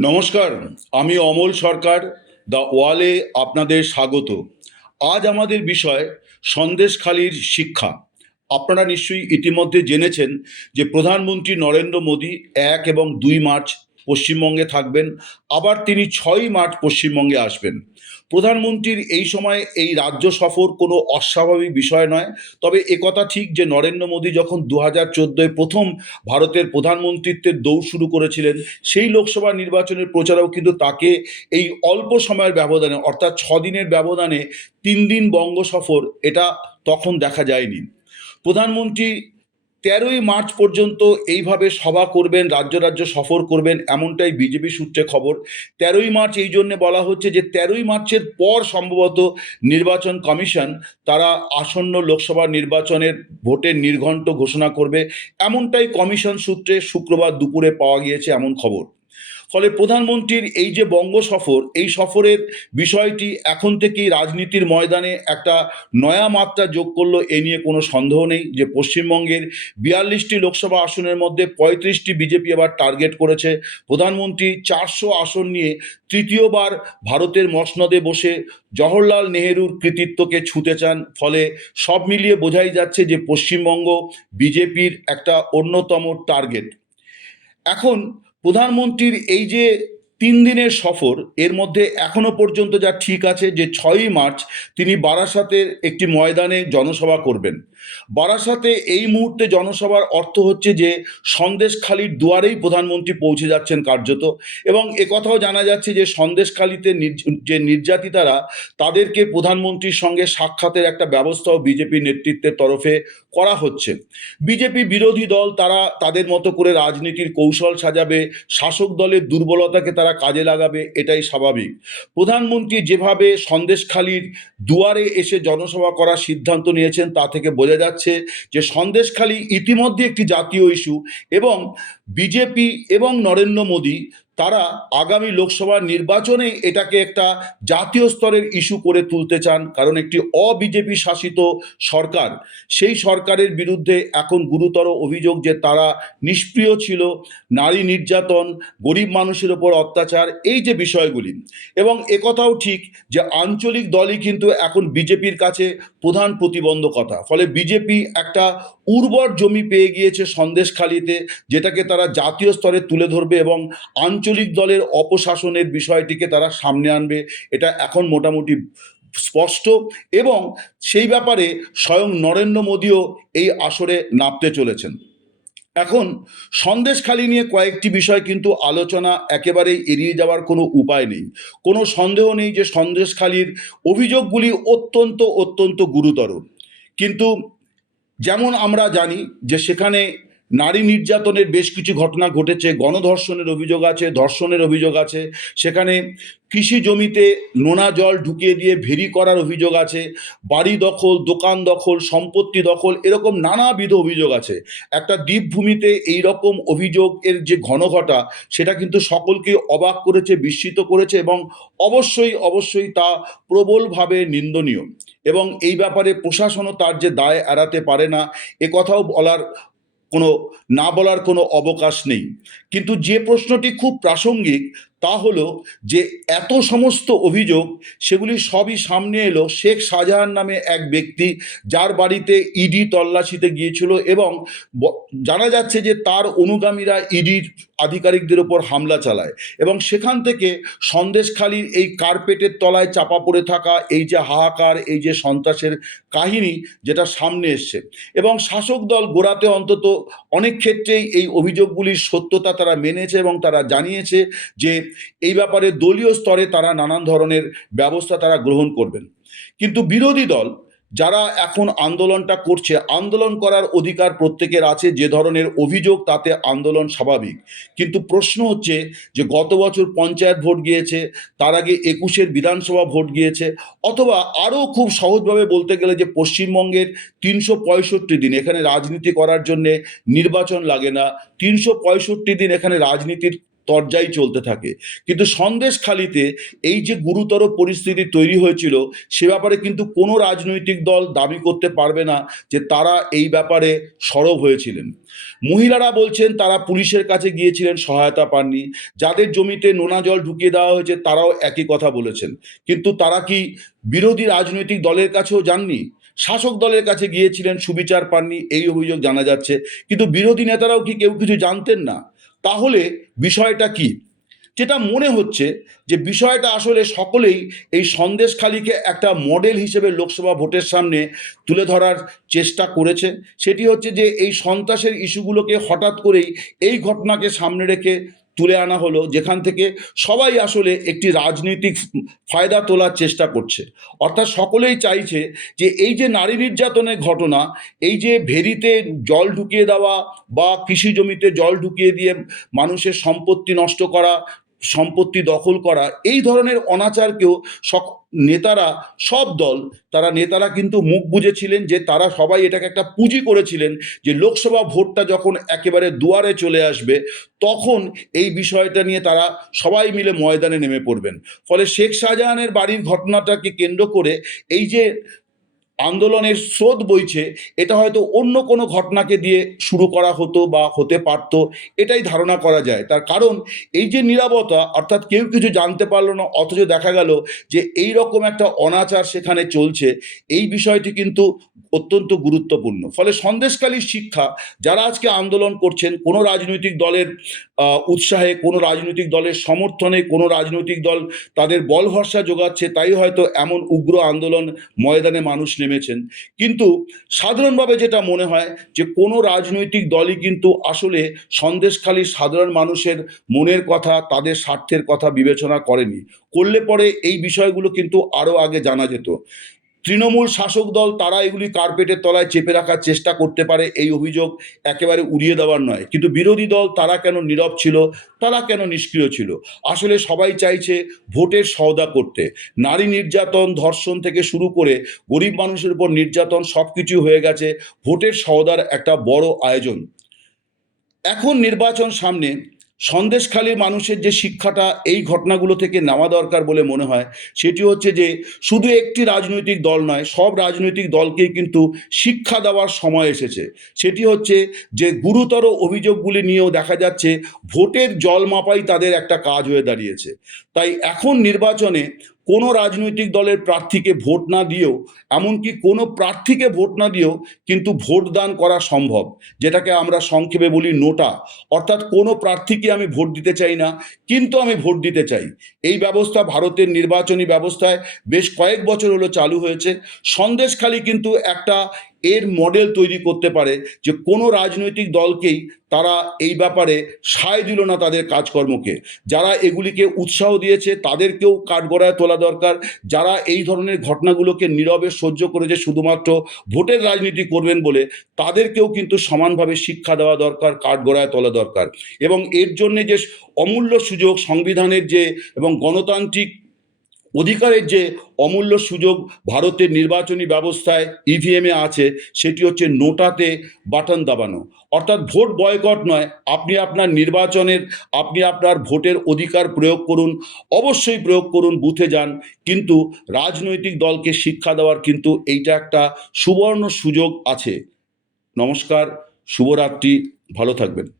নমস্কার, আমি অমল সরকার, দ্য ওয়ালে আপনাদের স্বাগত। আজ আমাদের বিষয় সন্দেশখালীর শিক্ষা। আপনারা নিশ্চয়ই ইতিমধ্যে জেনেছেন যে প্রধানমন্ত্রী নরেন্দ্র মোদী এক এবং দুই মার্চ পশ্চিমবঙ্গে থাকবেন। আবার তিনি ছয়ই মার্চ পশ্চিমবঙ্গে আসবেন। প্রধানমন্ত্রীর এই সময় এই রাজ্য সফর কোনো অস্বাভাবিক বিষয় নয়। তবে একথা ঠিক যে নরেন্দ্র মোদী যখন দু হাজার চোদ্দোয় প্রথম ভারতের প্রধানমন্ত্রিত্বের দৌড় শুরু করেছিলেন, সেই লোকসভা নির্বাচনের প্রচারেও কিন্তু তাকে এই অল্প সময়ের ব্যবধানে, অর্থাৎ ছদিনের ব্যবধানে তিন দিন বঙ্গ সফর, এটা তখন দেখা যায়নি। প্রধানমন্ত্রী তেরোই মার্চ পর্যন্ত এইভাবে সভা করবেন, রাজ্য রাজ্য সফর করবেন, এমনটাই বিজেপি সূত্রে খবর। তেরোই মার্চ এই জন্যে বলা হচ্ছে যে, তেরোই মার্চের পর সম্ভবত নির্বাচন কমিশন তারা আসন্ন লোকসভা নির্বাচনের ভোটের নির্ঘণ্ট ঘোষণা করবে। এমনটাই কমিশন সূত্রে শুক্রবার দুপুরে পাওয়া গিয়েছে এমন খবর। ফলে প্রধানমন্ত্রীর এই যে বঙ্গ সফর, এই সফরের বিষয়টি এখন থেকেই রাজনীতির ময়দানে একটা নয়া মাত্রা যোগ করল, এ নিয়ে কোনো সন্দেহ নেই যে পশ্চিমবঙ্গের বিয়াল্লিশটি লোকসভা আসনের মধ্যে পঁয়ত্রিশটি বিজেপি এবার টার্গেট করেছে। প্রধানমন্ত্রী চারশো আসন নিয়ে তৃতীয়বার ভারতের মসনদে বসে জওহরলাল নেহেরুর কৃতিত্বকে ছুঁতে চান, ফলে সব মিলিয়ে বোঝাই যাচ্ছে যে পশ্চিমবঙ্গ বিজেপির একটা অন্যতম টার্গেট। এখন প্রধানমন্ত্রীর এই যে তিন দিনের সফর, এর মধ্যে এখনও পর্যন্ত যা ঠিক আছে যে ছয়ই মার্চ তিনি বারাসাতের একটি ময়দানে জনসভা করবেন। বারাসাতে এই মুহূর্তে জনসভার অর্থ হচ্ছে যে সন্দেশখালির দুয়ারেই প্রধানমন্ত্রী পৌঁছে যাচ্ছেন কার্যত এবং একথাও জানা যাচ্ছে যে সন্দেশখালিতে যে নির্যাতিতারা তাদেরকে প্রধানমন্ত্রীর সঙ্গে সাক্ষাতের একটা ব্যবস্থাও বিজেপি নেতৃত্বের তরফে করা হচ্ছে। বিজেপি বিরোধী দল তারা তাদের মতো করে রাজনীতির কৌশল সাজাবে, শাসক দলের দুর্বলতাকে তারা কাজে লাগাবে, এটাই স্বাভাবিক। প্রধানমন্ত্রী যেভাবে সন্দেশখালির দুয়ারে এসে জনসভা করার সিদ্ধান্ত নিয়েছেন তা থেকে বোঝা যাচ্ছে যে সন্দেশখালি ইতিমধ্যে একটি জাতীয় ইস্যু এবং বিজেপি এবং নরেন্দ্র মোদী তারা আগামী লোকসভা নির্বাচনে এটাকে একটা জাতীয় স্তরের ইস্যু করে তুলতে চান, কারণ একটি অবিজেপি শাসিত সরকার, সেই সরকারের বিরুদ্ধে এখন গুরুতর অভিযোগ যে তারা নিষ্ক্রিয় ছিল, নারী নির্যাতন, গরিব মানুষের ওপর অত্যাচার, এই যে বিষয়গুলি। এবং একথাও ঠিক যে আঞ্চলিক দলই কিন্তু এখন বিজেপির কাছে প্রধান প্রতিবন্ধকতা। ফলে বিজেপি একটা উর্বর জমি পেয়ে গিয়েছে সন্দেশখালিতে, যেটাকে তারা জাতীয় স্তরে তুলে ধরবে এবং আঞ্চলিক দলের অপশাসনের বিষয়টিকে তারা সামনে আনবে, এটা এখন মোটামুটি স্পষ্ট এবং সেই ব্যাপারে স্বয়ং নরেন্দ্র মোদীও এই আসরে নামতে চলেছেন। এখন সন্দেশখালি নিয়ে কয়েকটি বিষয় কিন্তু আলোচনা একেবারেই এড়িয়ে যাওয়ার কোনো উপায় নেই। কোনো সন্দেহ নেই যে সন্দেশখালির অভিযোগগুলি অত্যন্ত অত্যন্ত গুরুতর। কিন্তু যেমন আমরা জানি যে সেখানে নারী নির্যাতনের বেশ কিছু ঘটনা ঘটেছে, গণধর্ষণের অভিযোগ আছে, ধর্ষণের অভিযোগ আছে, সেখানে কৃষি জমিতে নোনা জল ঢুকিয়ে দিয়ে ভেরি করার অভিযোগ আছে, বাড়ি দখল, দোকান দখল, সম্পত্তি দখল, এরকম নানাবিধ অভিযোগ আছে। একটা দ্বীপভূমিতে এই রকম অভিযোগের যে ঘনঘটা, সেটা কিন্তু সকলকে অবাক করেছে, বিস্মিত করেছে এবং অবশ্যই অবশ্যই তা প্রবলভাবে নিন্দনীয়। এবং এই ব্যাপারে প্রশাসনও তার যে দায় এড়াতে পারে না, এ কথাও বলার কোনো না বলার কোনো অবকাশ নেই। কিন্তু যে প্রশ্নটি খুব প্রাসঙ্গিক তা হলো যে এত সমস্ত অভিযোগ, সেগুলি সবই সামনে এলো শেখ শাহজাহান নামে এক ব্যক্তি যার বাড়িতে ইডি তল্লাশিতে গিয়েছিল এবং জানা যাচ্ছে যে তার অনুগামীরা ইডির আধিকারিকদের ওপর হামলা চালায় এবং সেখান থেকে সন্দেশখালির এই কার্পেটের তলায় চাপা পড়ে থাকা এই যে হাহাকার, এই যে সন্ত্রাসের কাহিনী যেটা সামনে এসছে এবং শাসক দল গোড়াতে অন্তত অনেক ক্ষেত্রেই এই অভিযোগগুলির সত্যতা তারা মেনেছে এবং তারা জানিয়েছে যে এই ব্যাপারে দলীয় স্তরে তারা নানান ধরনের ব্যবস্থা তারা গ্রহণ করবেন। কিন্তু বিরোধী দল যারা এখন আন্দোলনটা করছে, আন্দোলন করার অধিকার প্রত্যেকের আছে, যে ধরনের অভিযোগ তাতে আন্দোলন স্বাভাবিক। কিন্তু প্রশ্ন হচ্ছে যে গত বছর পঞ্চায়েত ভোট গিয়েছে, তার আগে একুশের বিধানসভা ভোট গিয়েছে, অথবা আরও খুব সহজভাবে বলতে গেলে যে পশ্চিমবঙ্গের তিনশো পঁয়ষট্টি দিন, এখানে রাজনীতি করার জন্যে নির্বাচন লাগে না, তিনশো পঁয়ষট্টি দিন এখানে রাজনীতির তরজাই চলতে থাকে। কিন্তু সন্দেশখালিতে এই যে গুরুতর পরিস্থিতি তৈরি হয়েছিল, সে ব্যাপারে কিন্তু কোনো রাজনৈতিক দল দাবি করতে পারবে না যে তারা এই ব্যাপারে সরব হয়েছিলেন। মহিলারা বলছেন তারা পুলিশের কাছে গিয়েছিলেন, সহায়তা পাননি। যাদের জমিতে নোনা জল ঢুকিয়ে দেওয়া হয়েছে, তারাও একই কথা বলেছেন। কিন্তু তারা কি বিরোধী রাজনৈতিক দলের কাছেও যাননি? শাসক দলের কাছে গিয়েছিলেন, সুবিচার পাননি, এই অভিযোগ জানা যাচ্ছে। কিন্তু বিরোধী নেতারাও কি কেউ কিছু জানতেন না? তাহলে বিষয়টা কি? যেটা মনে হচ্ছে যে বিষয়টা আসলে সকলেই এই সন্দেশখালিকে একটা মডেল হিসেবে লোকসভা ভোটের সামনে তুলে ধরার চেষ্টা করেছে। সেটি হচ্ছে যে এই সন্ত্রাসের ইস্যুগুলোকে হঠাৎ করেই এই ঘটনাকে সামনে রেখে তুলে আনা হলো, যেখান থেকে সবাই আসলে একটি রাজনৈতিক ফায়দা তোলার চেষ্টা করছে। অর্থাৎ সকলেই চাইছে যে এই যে নারী নির্যাতনের ঘটনা, এই যে ভেরিতে জল ঢুকিয়ে দেওয়া বা কৃষি জমিতে জল ঢুকিয়ে দিয়ে মানুষের সম্পত্তি নষ্ট করা সম্পত্তি দখল করা, এই ধরনের অনাচারকেও সক, নেতারা, সব দল, তারা নেতারা কিন্তু মুখ বুঝেছিলেন যে তারা সবাই এটাকে একটা পুঁজি করেছিলেন যে লোকসভা ভোটটা যখন একেবারে দুয়ারে চলে আসবে, তখন এই বিষয়টা নিয়ে তারা সবাই মিলে ময়দানে নেমে পড়বেন। ফলে শেখ শাহজাহানের বাড়ির ঘটনাটাকে কেন্দ্র করে এই যে আন্দোলনের স্রোত বইছে, এটা হয়তো অন্য কোনো ঘটনাকে দিয়ে শুরু করা হতো বা হতে পারত, এটাই ধারণা করা যায়। তার কারণ এই যে নিরাপত্তা অর্থাৎ কেউ কিছু জানতে পারল না, অথচ দেখা গেল যে এই রকম একটা অনাচার সেখানে চলছে, এই বিষয়টি কিন্তু অত্যন্ত গুরুত্বপূর্ণ। ফলে সন্দেশকালীর শিক্ষা, যারা আজকে আন্দোলন করছেন, কোনো রাজনৈতিক দলের উৎসাহে, কোনো রাজনৈতিক দলের সমর্থনে, কোনো রাজনৈতিক দল তাদের বল ভরসা যোগাচ্ছে, তাই হয়তো এমন উগ্র আন্দোলন ময়দানে মানুষ নেমেছেন। কিন্তু সাধারণভাবে যেটা মনে হয় যে কোনো রাজনৈতিক দলই কিন্তু আসলে সন্দেশখালী সাধারণ মানুষের মনের কথা, তাদের স্বার্থের কথা বিবেচনা করেনি। করলে পরে এই বিষয়গুলো কিন্তু আরও আগে জানা যেত। তৃণমূল শাসক দল, তারা এগুলি কার্পেটের তলায় চেপে রাখার চেষ্টা করতে পারে, এই অভিযোগ একেবারে উড়িয়ে দেওয়ার নয়। কিন্তু বিরোধী দল তারা কেন নীরব ছিল? তারা কেন নিষ্ক্রিয় ছিল? আসলে সবাই চাইছে ভোটের সওদা করতে। নারী নির্যাতন ধর্ষণ থেকে শুরু করে গরিব মানুষের উপর নির্যাতন সব কিছু হয়ে গেছে। ভোটের সওদার একটা বড় আয়োজন। এখন নির্বাচন সামনে সন্দেশখালীর মানুষের যে শিক্ষাটা এই ঘটনাগুলো থেকে নেওয়া দরকার বলে মনে হয়, সেটি হচ্ছে যে শুধু একটি রাজনৈতিক দল নয়, সব রাজনৈতিক দলকেই কিন্তু শিক্ষা দেওয়ার সময় এসেছে। সেটি হচ্ছে যে গুরুতর অভিযোগগুলি নিয়েও দেখা যাচ্ছে, ভোটের জল মাপাই তাদের একটা কাজ হয়ে দাঁড়িয়েছে। তাই এখন নির্বাচনে কোনো রাজনৈতিক দলের প্রার্থীকে ভোট না দিয়েও, এমনকি কোনো প্রার্থীকে ভোট না দিয়েও কিন্তু ভোটদান করা সম্ভব, যেটাকে আমরা সংক্ষেপে বলি নোটা। অর্থাৎ কোনো প্রার্থীকে আমি ভোট দিতে চাই না, কিন্তু আমি ভোট দিতে চাই। এই ব্যবস্থা ভারতের নির্বাচনী ব্যবস্থায় বেশ কয়েক বছর হলো চালু হয়েছে। সন্দেশখালী কিন্তু একটা এর মডেল তৈরি করতে পারে যে কোনো রাজনৈতিক দলকেই তারা এই ব্যাপারে সায় দিল না তাদের কাজকর্মকে। যারা এগুলিকে উৎসাহ দিয়েছে তাদেরকেও কাঠগড়ায় তোলা দরকার। যারা এই ধরনের ঘটনাগুলোকে নীরবে সহ্য করেছে শুধুমাত্র ভোটের রাজনীতি করবেন বলে, তাদেরকেও কিন্তু সমানভাবে শিক্ষা দেওয়া দরকার কাঠগড়ায় তোলা দরকার। এবং এর জন্যে যে অমূল্য সুযোগ, সংবিধানের যে এবং গণতান্ত্রিক অধিকারের যে অমূল্য সুযোগ ভারতের নির্বাচনী ব্যবস্থায় ইভিএমে আছে, সেটি হচ্ছে নোটাতে বাটন দাবানো। অর্থাৎ ভোট বয়কট নয়, আপনি আপনার নির্বাচনের, আপনি আপনার ভোটের অধিকার প্রয়োগ করুন, অবশ্যই প্রয়োগ করুন, বুথে যান, কিন্তু রাজনৈতিক দলকে শিক্ষা দেওয়ার কিন্তু এইটা একটা সুবর্ণ সুযোগ আছে। নমস্কার, শুভরাত্রি, ভালো থাকবেন।